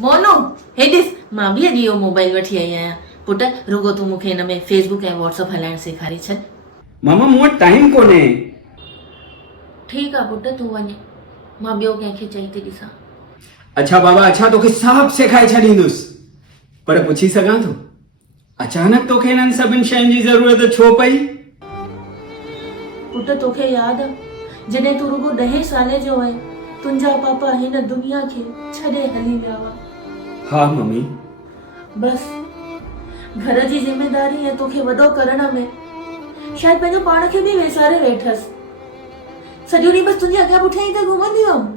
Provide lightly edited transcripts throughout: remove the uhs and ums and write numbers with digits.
मोनू हेॾिस मां बि अॼु इहो मोबाइल वठी आई आहियां। पुट रुगो तूं मूंखे हिन में फेसबुक ऐं व्हाट्सअप हलाइण सेखारे छॾ। मामा मूं वटि टाइम कोन्हे। ठीकु आहे पुट तूं वञ, मां ॿियो कंहिंखे चई थी ॾिसां। अच्छा बाबा, अच्छा तोखे सभु सेखारे छॾींदुसि, पर पुछी सघां थो अचानक तोखे हिननि सभिनि शयुनि जी ज़रूरत छो पई? पुट तोखे यादि आहे जॾहिं तूं रुगो 10 साले जो आहे, तुंहिंजा पापा हिन दुनिया खे छॾे हली विया हुआ। हाँ मम्मी। बस घर जी जिम्मेदारी ऐं तोखे वॾो करण में शायदि पंहिंजो पाण खे बि वेसारे वेठसि। सॼो ॾींहुं बसि तुंहिंजे अॻियां पुठियां ई त घुमंदी हुअमि।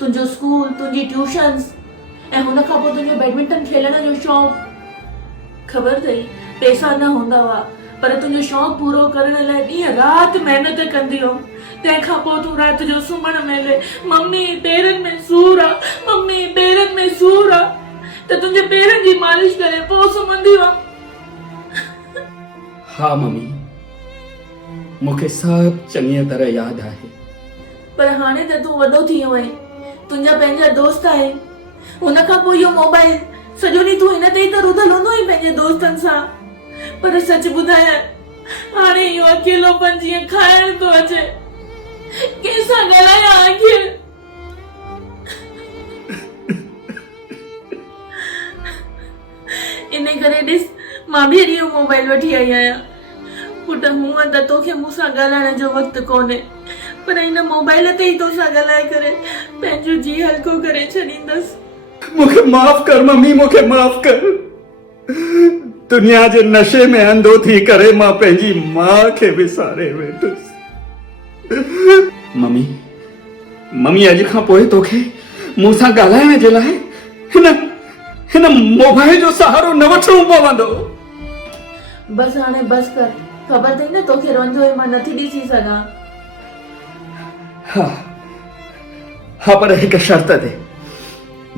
तुंहिंजो स्कूल, तुंहिंजी ट्यूशन्स ऐं हुन खां पोइ तुंहिंजो बैडमिंटन खेलण जो शौक़ु। ख़बर अथई पैसा न हूंदा हुआ, पर तुंहिंजो शौक़ु पूरो करण लाइ ॾींहं राति महिनत कंदी हुअमि। तंहिंखां पोइ तूं राति जो सुम्हण महिल मम्मी पेरनि में सूर आहे, मम्मी पेरनि में सूर आहे, त तुंहिंजे पेरनि जी मालिश करे पोइ सुम्हंदी हुअमि। हाँ मम्मी, मूंखे सभु चङी तरह यादि आहे। पर हाणे त तूं वॾो थी वियो आहीं, तुंहिंजा पंहिंजा दोस्त आहिनि। हुन खां पोइ इहो मोबाइल, सॼो ॾींहुं तूं हिन ते ई त रुधल हूंदो आहीं पंहिंजे दोस्तनि सां। पर सच ॿुधायां, हाणे इहो अकेलोपन जीअं खाइण थो अचे। कंहिंसां ॻाल्हायां आखिर? इन करे ॾिस मां बि अॼु इहो मोबाइल वठी आई आहियां। पुट हूअं त तोखे मूंसां ॻाल्हाइण जो वक़्तु कोन्हे, पर हिन मोबाइल ते ई तोसां ॻाल्हाए करे पंहिंजो जी हल्को करे छॾींदसि। मूंखे माफ़ कर मम्मी, मूंखे माफ़ कर। दुनिया जे नशे में अंधो थी करे मां पंहिंजी मां खे विसारे वेठुसि। मम्मी, मम्मी अॼु खां पोइ तोखे मूंसां ॻाल्हाइण जे लाइ हिन मोबाइल जो सहारो न वठणो पवंदो। बस हाणे बस कर, ख़बर अथई न तोखे रोंदो मां नथी ॾिसी सघां। हाँ हाँ, पर हिकु शर्त ते।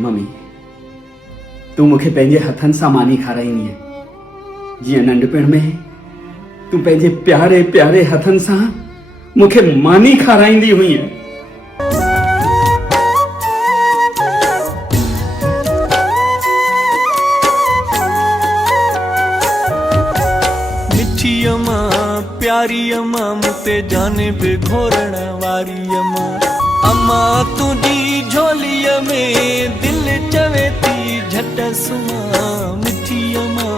मम्मी, तूं मूंखे पंहिंजे हथनि सां मानी खाराईंदीअ, जीअं नंढपण में तूं पंहिंजे प्यारे प्यारे हथनि सां मूंखे मानी खाराईंदी हुई। मिठी अम्मा प्यारी अम्मा मुते जाने पे घोरण वारी अम्मा, अम्मा तुझी झोलीअ में दिल चवे थी झट सुम्हां। मिठी अम्मा